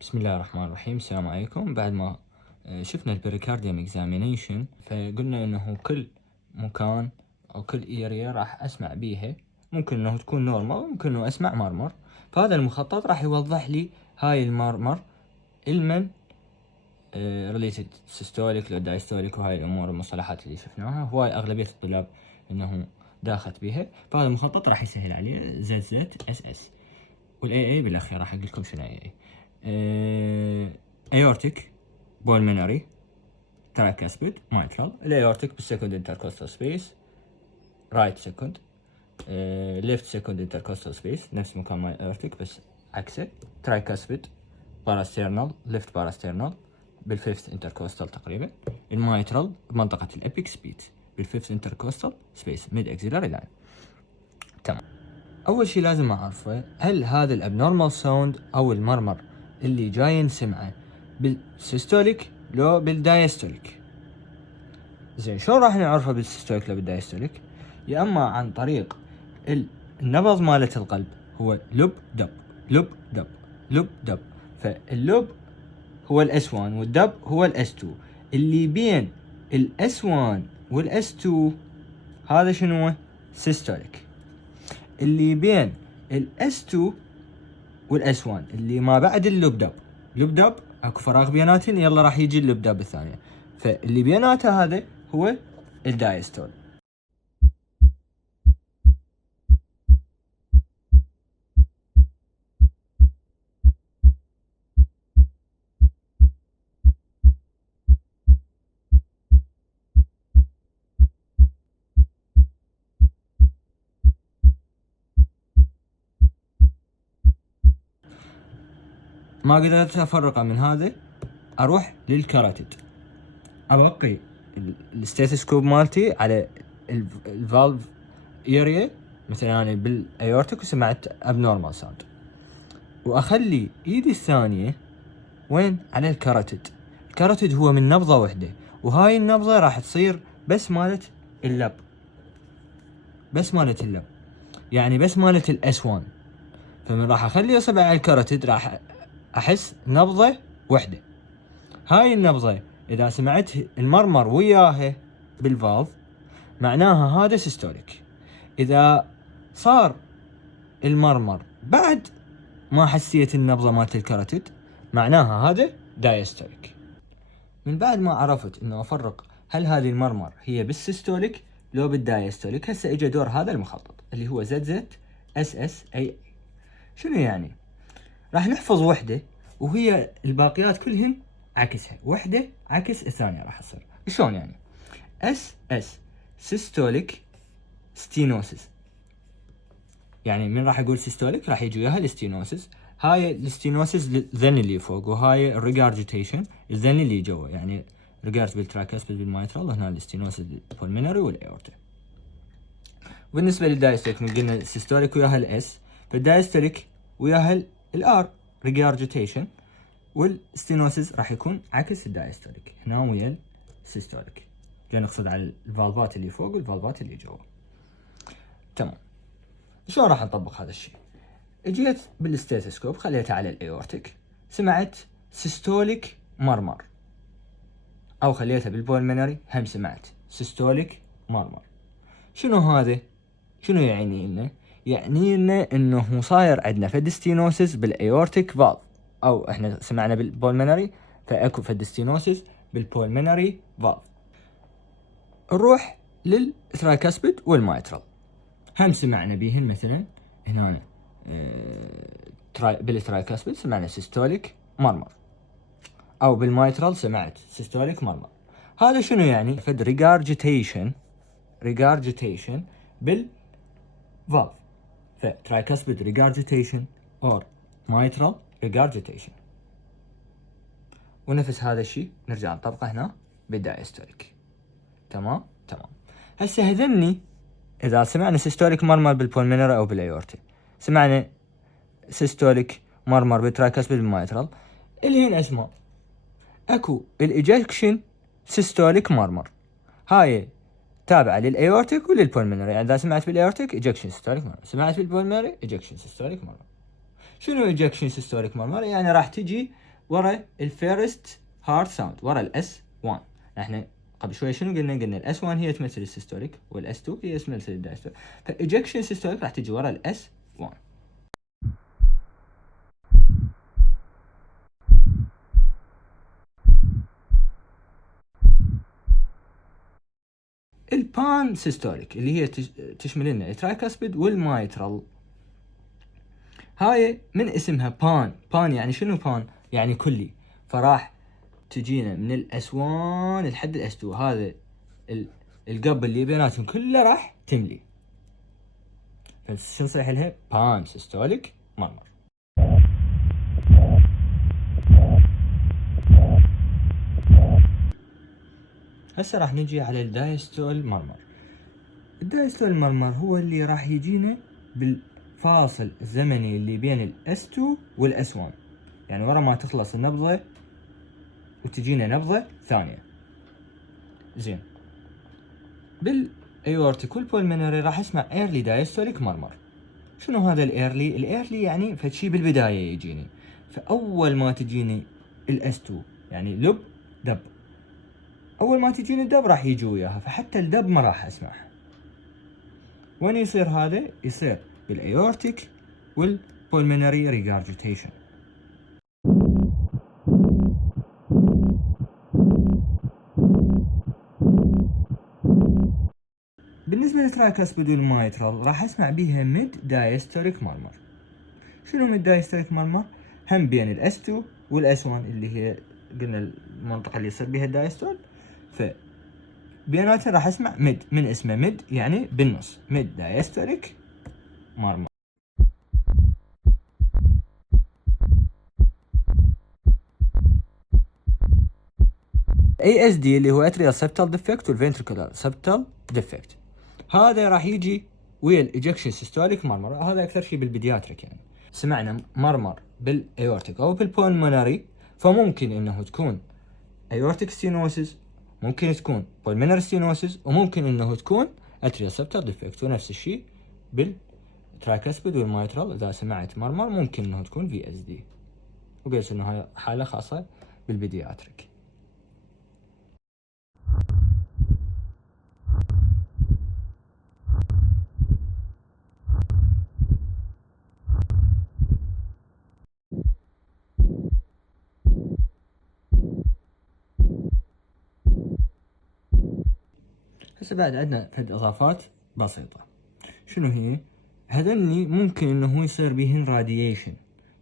بسم الله الرحمن الرحيم. السلام عليكم. بعد ما شفنا البريكارديوم اكزامينيشن فقلنا انه كل مكان او كل اريا راح اسمع بيها، ممكن انه تكون نورمال وممكن انه اسمع مرمر. فهذا المخطط راح يوضح لي هاي المرمر المن ريليتد سيستوليك لو دايستوليك وهاي الامور المصطلحات اللي شفناها. هواي اغلبية الطلاب انه داخت بيها، فهذا المخطط راح يسهل عليه زد زد اس اس. والاي اي بالاخير راح اقول لكم شنو اي اي. ايورتيك، بولمنري، ترايكاسبيد، مايترال. الايورتيك بالسكند انتركوستال سبيس، رايت سكند، ليفت سكند انتركوستال سبيس نفس مكان ماي ايورتيك بس عكسه. ترايكاسبيد باراسترنال، ليفت باراسترنال بالفيفث انتركوستال تقريبا. المايترال بمنطقة الابيك سبيت بالفيفث انتركوستال سبيس ميد اكزيلاري لاين. تمام. اول شي لازم اعرفه هل هذا الابنورمال ساوند او المرمر اللي جاي نسمعه بالسيستوليك لو بالدايستوليك. زين شلون راح نعرفه بالسيستوليك لو بالدايستوليك؟ يا اما عن طريق النبض مالة القلب، هو لب دب لب دب لب دب. فاللب هو الاس 1 والدب هو الاس 2. اللي بين الاس 1 والاس 2 هذا شنو؟ سيستوليك. اللي بين الاس 2 والاس 1 اللي ما بعد اللب دب، لب دب اكو فراغ بيناتهم، يلا راح يجي اللب دب الثانية. فاللي بيناته هذا هو الدايستول. ما قدرت افرقه من هذا، اروح للكاراتيد، ابقي الستيثوسكوب مالتي على الفالف اريا. مثلا انا بالايورتيك وسمعت ابنورمال ساوند، واخلي ايدي الثانية وين؟ على الكاراتيد. الكاراتيد هو من نبضة وحدة، وهاي النبضة راح تصير بس مالت اللب، بس مالت اللب، يعني بس مالت الاس 1. فمن راح اخلي اصبع على الكاراتيد راح احس نبضة وحدة. هاي النبضة اذا سمعت المرمر وياها بالفالف معناها هذا سيستوليك. اذا صار المرمر بعد ما حسيت النبضة مالت الكاراتيد معناها هذا دايستوليك. من بعد ما عرفت انه افرق هل هذه المرمر هي بالسيستوليك لو بالدايستوليك، هسه اجى دور هذا المخطط اللي هو زد زد اس اس اي. شنو يعني؟ راح نحفظ وحدة وهي الباقيات كلهن عكسها، وحدة عكس الثانية راح تصير. شلون يعني؟ اس اس سيستوليك ستينوسيس، يعني من راح اقول سيستوليك راح يجي وياها الستينوسيس. هاي الستينوسيس الذن اللي فوق، وهاي الريجارجيتيشن الذن اللي جوا، يعني ريجارد بالتراكاسبيد بالمايترال، هنا الستينوسيس بالبولمينري والاورتا. بالنسبة للدايستوليك قلنا السيستوليك وياها الاس، فالدايستوليك وياها الار ريجارجيتيشن، والستينوسيس راح يكون عكس الدايستوليك هنا ويا السيستوليك. جاي نقصد على الفالفات اللي فوق والفالفات اللي جوا. تمام. شلون راح نطبق هذا الشيء؟ اجيت بالستيثوسكوب خليته على الايورتيك، سمعت سيستوليك مرمر، او خليته بالبولمنري هم سمعت سيستوليك مرمر. شنو هذا؟ شنو يعني لنا؟ يعني لنا انه صاير عندنا فد ستينوسيس بالايورتيك فالف، او احنا سمعنا بالبولمنري فاكو فد ستينوسيس بالبولمنري فالف. نروح للترايكاسبيد والمايترال، هم سمعنا بيهن مثلا هنا بالترايكاسبيد سمعنا سيستوليك مرمر، او بالمايترال سمعت سيستوليك مرمر. هذا شنو يعني؟ فد ريجارجيتيشن بالفالف. فترايكاسبيد ريجارجيتيشن اور مايترال ريجارجيتيشن. ونفس هذا الشيء نرجع نطبقه هنا بالدايستوليك. تمام. هسه هذني اذا سمعنا سيستوليك مرمر بالبولمينري او بالايورتي، سمعنا سيستوليك مرمر بالترايكاسبيد بالمايترال، اللي هن اسماء. اكو الايجكشن سيستوليك مرمر، هاي تابعة للايورتيك وللبولمينري. يعني اذا سمعت بالايورتيك ايجكشن سيستوليك مرمر، سمعت بالبولمينري ايجكشن سيستوليك مرمر. شنو ايجكشن سيستوليك مرمر؟ يعني راح تجي ورا الفيرست هارت ساوند، ورا الاس 1. احنا قبل شوي شنو قلنا الاس 1 هي تمثل السيستوليك والاس 2 هي تمثل الدايستوليك، فايجكشن سيستوليك راح تجي ورا الاس 1. البان سيستوليك اللي هي تشمل لنا الترايكاسبيد والمايترال. هاي من اسمها بان يعني شنو؟ بان يعني كلي، فراح تجينا من الاس 1 لحد الاس 2، هذا القب اللي بيناتهم كله راح تملي، فشو نصيح لها؟ بان سيستوليك مرمر. هسه راح نجي على الدايستول مرمر. الدايستول مرمر هو اللي راح يجينا بالفاصل الزمني اللي بين الاس 2 والاس 1، يعني ورا ما تخلص النبضة وتجينا نبضة ثانية. زين، بالايورتيك والبولمنري راح اسمع ايرلي دايستوليك مرمر. شنو هذا الايرلي؟ الايرلي يعني فشي بالبداية يجيني، فاول ما تجيني الاس 2 يعني لب دب، اول ما تجيني الدب راح يجي وياها، فحتى الدب ما راح اسمعها. وين يصير هذا؟ يصير بالايورتيك والبولمنري ريجارجيتيشن. بالنسبة للترايكاسبيد والمايترال راح اسمع بيها ميد دايستوليك مرمر. شنو ميد دايستوليك مرمر؟ هم بين الاس 2 والاس 1 اللي هي قلنا المنطقة اللي يصير بيها الدايستول، ف بيناتها راح اسمع ميد، من اسمه ميد يعني بالنص، ميد دايستوليك مرمر. اي اس دي اللي هو اتريال سبتال ديفكت والفنتريكولار سبتال ديفكت، هذا راح يجي ويا الايجكشن سيستوليك مرمر. هذا اكثر شيء بالبيدياتريك، يعني سمعنا مرمر بالايورتيك او بالبولمونري، فممكن انه تكون ايورتيك ستينوسيس، ممكن تكون بولمونري ستينوسيس، وممكن انه تكون اتريال سبتال ديفكت. ونفس الشيء بالترايكاسبيد والمايترال، اذا سمعت مرمر ممكن انه تكون في اس دي، وقلت انه هاي حاله خاصه بالبيدياتريك. هسه بعد عندنا فد اضافات بسيطة. شنو هي؟ هذني ممكن انه يصير بهن راديشن،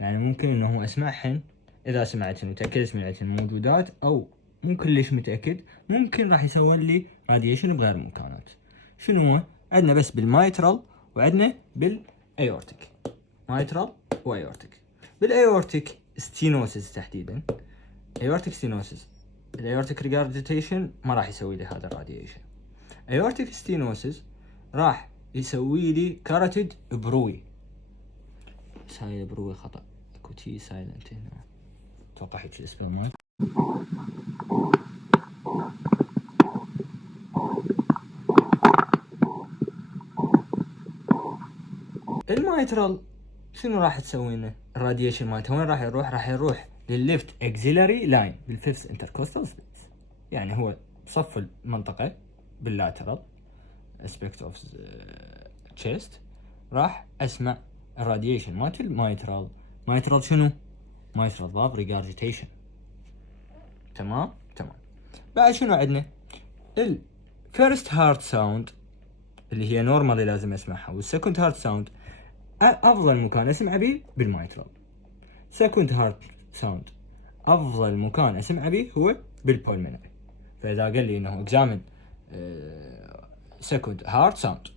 يعني ممكن انه اسمعهن، اذا سمعتهن وتأكدت من عندهن موجودات، او مو كلش متأكد ممكن راح يسوي لي راديشن بغير مكانات. شنو هو؟ عندنا بس بالمايترال وعندنا بالايورتيك، مايترال وايورتيك. بالايورتيك ستينوسيس تحديدا، ايورتيك ستينوسيس، الايورتيك ريجارديتيشن ما راح يسوي لي هذا الراديشن. ايورتيك ستينوسيس راح يسوي لي كاراتيد بروي. بس هاي بروي خطأ، اكو تي سايلنت هنا، اتوقع هيك الاسم مال. المايترال شنو راح تسوي لنا؟ الراديشن مالته وين راح يروح؟ راح يروح للليفت اكزيلاري لاين بالفيفث انتركوستال سبيس، يعني هو بصف المنطقة باللاترال اسبكت اوف تشيست. راح اسمع الراديشن مالت المايترال. مايترال شنو؟ مايترال فالف ريجارجيتيشن. تمام. بعد شنو عندنا؟ الفيرست هارت ساوند اللي هي نورمالي لازم اسمعها، والسكند هارت ساوند افضل مكان اسمع به بالمايترال. سكند هارت ساوند افضل مكان اسمع به هو بالبولمنري. فاذا قال لي انه اكزامن سكند هارت ساوند،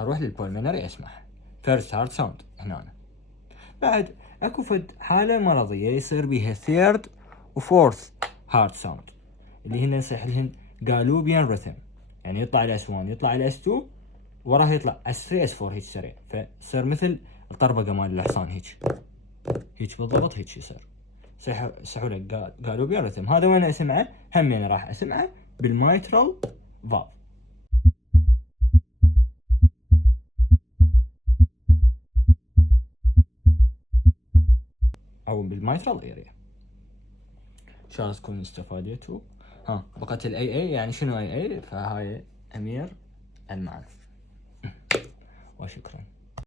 اروح للبولمنري اسمعها. فيرست هارت ساوند هنا. بعد اكو فد حالة مرضية يصير بيها ثيرد وفورث هارت ساوند، اللي هن نصيح لهن جالوبيان ريثم، يعني يطلع الاس 1 يطلع الاس 2 وراه يطلع اس 3 اس 4 هيك سريع، فصير مثل الطربقة مال الحصان هيك بالضبط هيك يصير. يصيحوا لك جالوبيان ريثم. هذا وين اسمعه؟ همين راح اسمعه بالمايترال فالف او بالمايترال اريا. شاء الله تكونوا استفادتوا. بقت الاي اي، يعني شنو اي اي؟ فهاي امير المعرف. وشكرا.